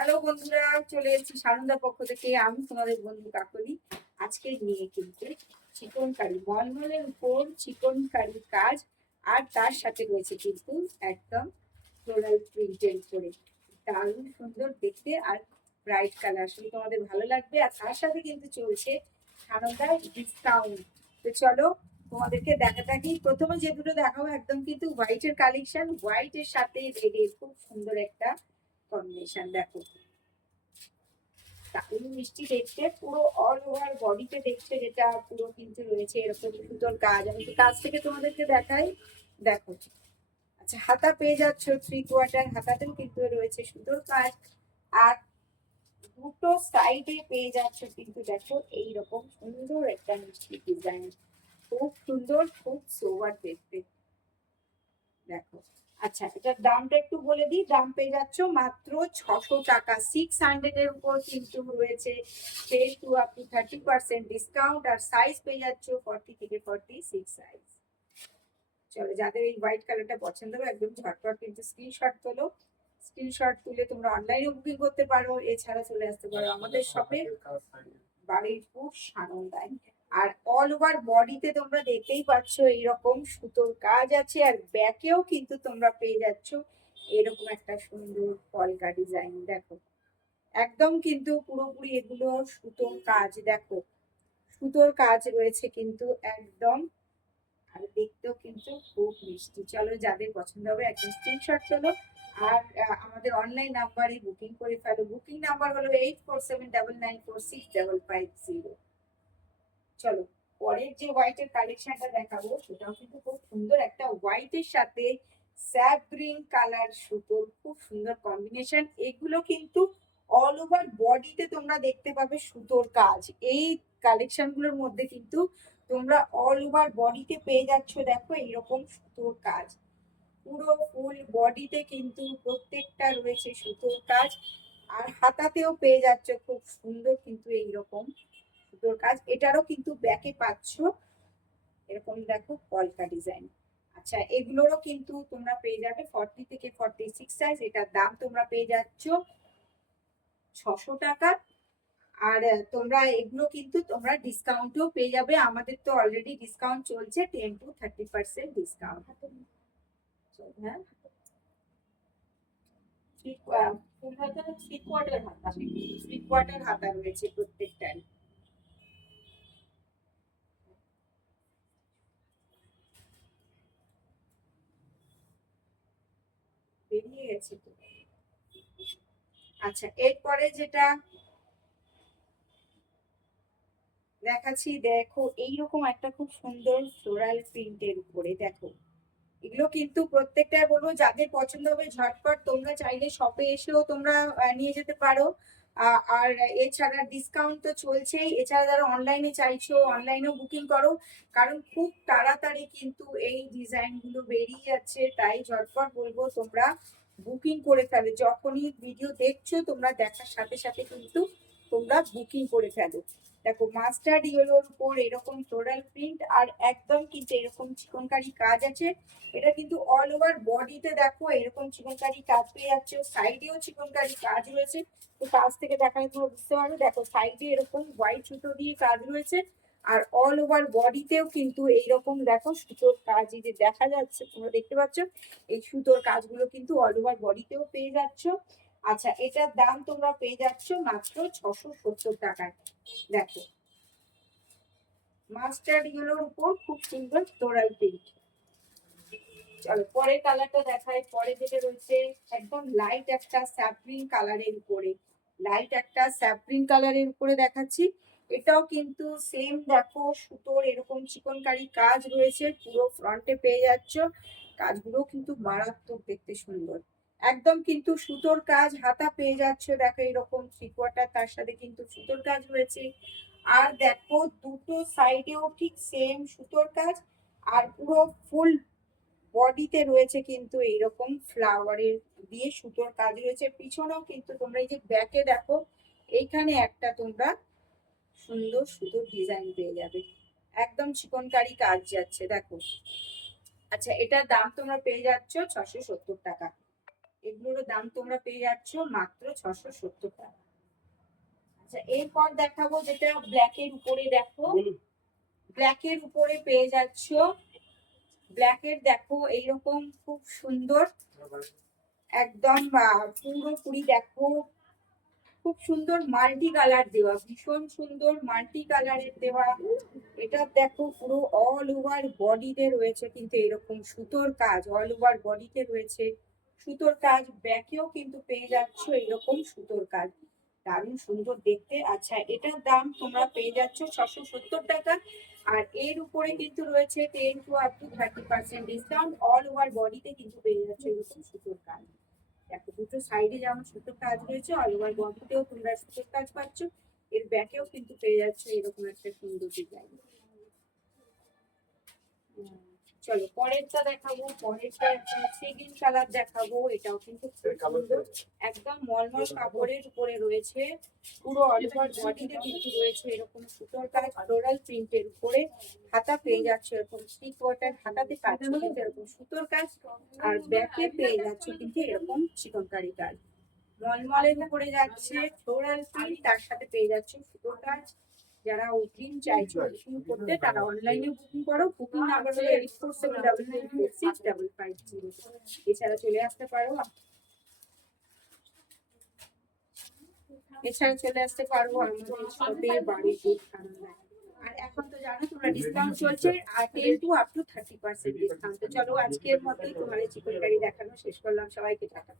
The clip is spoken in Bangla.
হ্যালো বন্ধুরা, চলে এসেছি সানন্দার পক্ষ থেকে। আমি তোমাদের বন্ধু কাকলি। আজকে নিয়ে কিন্তু চিকন কারি, মলমলের উপর চিকন কারি কাজ, আর তার সাথে রয়েছে কিন্তু একদম ফ্লোরাল প্রিন্টের করে, দারুণ সুন্দর দেখতে আর ব্রাইট কালার। আসলে তোমাদের ভালো লাগবে। আর তার সাথে কিন্তু চলছে সানন্দার ডিসকাউন্ট। তো চলো তোমাদেরকে দেখাটাকি প্রথমে যে দুটো দেখাবো, একদম কিন্তু হোয়াইটের কালেকশন, হোয়াইটের সাথে রেডের খুব সুন্দর একটা কম্বিনেশন। দেখো দারুণ মিষ্টি দেখতে, পুরো অল ওভার বডিতে দেখছে, যেটা পুরো কিন্তু রয়েছে এরকম সুন্দর কাজ। আমি তো কাজ থেকে তোমাদেরকে দেখাই। দেখো, আচ্ছা হাতা পেয়ে যাচ্ছ 3/4 হাতাতেও কিন্তু রয়েছে সুন্দর কাজ। আর দুটো সাইডে পেয়ে যাচ্ছ কিন্তু দেখো এইরকম সুন্দর একটা মিষ্টি ডিজাইন, খুব সুন্দর, খুব সোবার দেখতে। দেখো, আচ্ছা এটার দামটা একটু বলে দিই। দাম পেয়ে যাচ্ছ মাত্র 600 টাকা। 600 এর উপর কিন্তু রয়েছে 10 to up to 30% ডিসকাউন্ট। আর সাইজ পেয়ে যাচ্ছ 40 থেকে 46 সাইজ। চলো, যাদের এই হোয়াইট কালারটা পছন্দ হবে একদম ঝটপট কিন্তু স্ক্রিনশট তোলো। স্ক্রিনশট তুলে তোমরা অনলাইনে বুকিং করতে পারো, এছাড়া চলে আসতে পারো আমাদের শপে, বারুইপুর সানন্দায়। আর অল ওভার বডিতে তোমরা দেখতেই পাচ্ছ এইরকম সুতোর কাজ আছে, আর ব্যাকেও কিন্তু তোমরা পেয়ে যাচ্ছ এরকম একটা সুন্দর কলকা ডিজাইন। দেখো একদম কিন্তু পুরোপুরি এগুলো সুতোর কাজ। দেখো সুতোর কাজ রয়েছে কিন্তু একদম, আর দেখতেও কিন্তু খুব মিষ্টি। চলো, যাদের পছন্দ হবে একদম স্ক্রিনশট তোলো আর আমাদের অনলাইন নাম্বারে বুকিং করে ফেলো। বুকিং নাম্বার হলো 8479946550। চলো, পরের যে হোয়াইটের কালেকশনটা দেখাবো সেটাও কিন্তু খুব সুন্দর, একটা হোয়াইটের সাথে স্যাপ গ্রিন কালার সুতোর খুব সুন্দর কম্বিনেশন। এগুলো কিন্তু অল ওভার বডিতে তোমরা দেখতে পাবে সুতোর কাজ। এই কালেকশন গুলোর মধ্যে কিন্তু তোমরা অল ওভার বডিতে পেয়ে যাচ্ছ দেখো এইরকম সুতোর কাজ, পুরো ফুল বডিতে কিন্তু প্রত্যেকটা রয়েছে সুতোর কাজ। আর হাতাতেও পেয়ে যাচ্ছ খুব সুন্দর কিন্তু এইরকম সুতোর কাজ। এটারও কিন্তু ব্যাকে পাচ্ছ এরকম দেখো কলকা ডিজাইন। আচ্ছা এগুলোরও কিন্তু তোমরা পেয়ে যাবে 40 থেকে 46 সাইজ। এটার দাম তোমরা পেয়ে যাচ্ছ 600 টাকা। আর তোমরা এগুলো কিন্তু তোমরা ডিসকাউন্টও পেয়ে যাবে। আমাদের তো অলরেডি ডিসকাউন্ট চলছে, 10 to 30% ডিসকাউন্ট। হ্যাঁ, ফুল হাতা, 3/4 হাতা, 3/4 হাতা রয়েছে প্রত্যেকটাই। বেরিয়ে গেছে তো। আচ্ছা এরপরে যেটা দেখাচ্ছি, দেখো এইরকম একটা খুব সুন্দর ফ্লোরাল প্রিন্টের উপরে। দেখো এগুলো কিন্তু প্রত্যেকটা বলবো যাদের পছন্দ হবে ঝটপট তোমরা চাইলে শপে এসেও তোমরা নিয়ে যেতে পারো। আর এছাড়া ডিসকাউন্ট তো চলছেই। এছাড়া যারা অনলাইনে চাইছো অনলাইনেও বুকিং করো, কারণ খুব তাড়াতাড়ি কিন্তু এই ডিজাইন গুলো বেরিয়ে যাচ্ছে। তাই ঝটপট বলবো তোমরা বুকিং করে ফেলো। যখনই ভিডিও দেখছো তোমরা দেখার সাথে সাথে কিন্তু তোমরা বুকিং করে ফেলো। দেখো মাস্টার্ড ইয়েলোর উপর এরকম ফ্লোরাল প্রিন্ট, আর একদম কিন্তু এরকম চিকনকারি কাজ আছে। এটা কিন্তু অল ওভার বডিতে দেখো এরকম চিকনকারি কাজ পেয়ে যাচ্ছে, সাইডেও চিকনকারি কাজ রয়েছে। তো কাজ থেকে দেখালে তোমরা বুঝতে পারবে। দেখো সাইডে এরকম হোয়াইট সুতো দিয়ে কাজ রয়েছে, আর অল ওভার বডিতেও কিন্তু এইরকম দেখো সুতোর কাজ, এই যে দেখা যাচ্ছে তোমরা দেখতে পাচ্ছ এই সুতোর কাজগুলো কিন্তু অল ওভার বডিতেও পেয়ে যাচ্ছ। আচ্ছা এটার দাম তোমরা পেয়ে যাচ্ছ মাত্র 670 টাকায়। দেখো মাস্টার্ড ইয়েলোর উপর খুব সুন্দর ফ্লোরাল প্রিন্ট। চলো পরের কালারটা দেখাই। পরে যেটা রয়েছে একদম লাইট একটা স্যাপ্রিন কালারের উপরে, লাইট একটা স্যাপ্রিন কালারের উপরে দেখাচ্ছি। এটাও কিন্তু সেম দেখো সুতোর এরকম চিকনকারি কাজ রয়েছে, পুরো ফ্রন্টে পেয়ে যাচ্ছ। কাজগুলো কিন্তু মারাত্মক দেখতে সুন্দর, একদম কিন্তু সুতোর কাজ। হাতা পেয়ে যাচ্ছ দেখো এরকম 3/4, তার সাথে কিন্তু সুতোর কাজ রয়েছে। আর দেখো দুটো সাইডেও ঠিক সেম সুতোর কাজ, আর পুরো ফুল বডিতে রয়েছে কিন্তু এইরকম ফ্লাওয়ারের দিয়ে সুতোর কাজ রয়েছে। পিছনেও কিন্তু তোমরা এই যে ব্যাকে দেখো এইখানে একটা তোমরা সুন্দর সুতোর ডিজাইন পেয়ে যাবে, একদম চিকনকারি কাজ যাচ্ছে দেখো। আচ্ছা এটার দাম তোমরা পেয়ে যাচ্ছ 670 টাকা। এগুলোর দাম তোমরা পেয়ে যাচ্ছ মাত্র 670 টাকা। আচ্ছা এরপর দেখাবো যেটা ব্ল্যাকের উপরে, দেখো ব্ল্যাকের উপরে পেয়ে যাচ্ছ, ব্ল্যাকের দেখো এইরকম খুব সুন্দর একদম পুরোপুরি দেখো খুব সুন্দর মাল্টি কালার দেওয়া, ভীষণ সুন্দর মাল্টি কালারের দেওয়া। এটা দেখো পুরো অল ওভার বডিতে রয়েছে কিন্তু এরকম সুতোর কাজ, অল ওভার বডিতে রয়েছে সুতোর কাজ, ব্যাকেও কিন্তু পেয়ে যাচ্ছ এরকম সুতোর কাজ, দারুণ সুন্দর দেখতে। আচ্ছা এটার দাম তোমরা পেয়ে যাচ্ছ 670 টাকা। আর এর উপরে কিন্তু রয়েছে 10 to up to 30% discount, all over বডিতে কিন্তু পেয়ে যাচ্ছে এরকম সুতোর কাজ। দেখো দুটো সাইডে যেমন সুতোর কাজ রয়েছে, অল ওভার বডিতেও তোমরা সুতোর কাজ পাচ্ছ, এর ব্যাকেও কিন্তু পেয়ে যাচ্ছে এরকম একটা সুন্দর ডিজাইন। চলো পরেরটা দেখাবো, পরেরটা একটা সিগিন কালার দেখাবো, এটাও কিন্তু খুব সুন্দর একদম মলমল কাপড়ের উপরে রয়েছে, পুরো অল ওভার বডিতে কিন্তু রয়েছে এরকম সুতোর কাজ ফ্লোরাল প্রিন্টের উপরে, হাতা পেয়ে যাচ্ছে এরকম 3 কোয়ার্টার হাতাতে কাজ কিন্তু এরকম সুতোর কাজ, আর ব্যাকে পেয়ে যাচ্ছে কিন্তু এরকম চিকনকারি কাজ, মলমলের উপরে যাচ্ছে ফ্লোরাল প্রিন্ট, তার সাথে পেয়ে যাচ্ছে সুতোর কাজ। যারা বুকিং চাইছো বুকিং করতে তারা অনলাইনে বুকিং করো, বুকিং নাম্বার হলো 8479965550। এছাড়া চলে আসতে পারো, এছাড়া চলে আসতে পারবো আমাদের শপে বাড়িতে। আর এখন তো জানো তোমরা ডিসকাউন্ট চলছে আর 10 to up to 30% ডিসকাউন্ট। তো চলো আজকের মতোই তোমাদের চিকন কারি দেখানো শেষ করলাম, সবাইকে টাটা।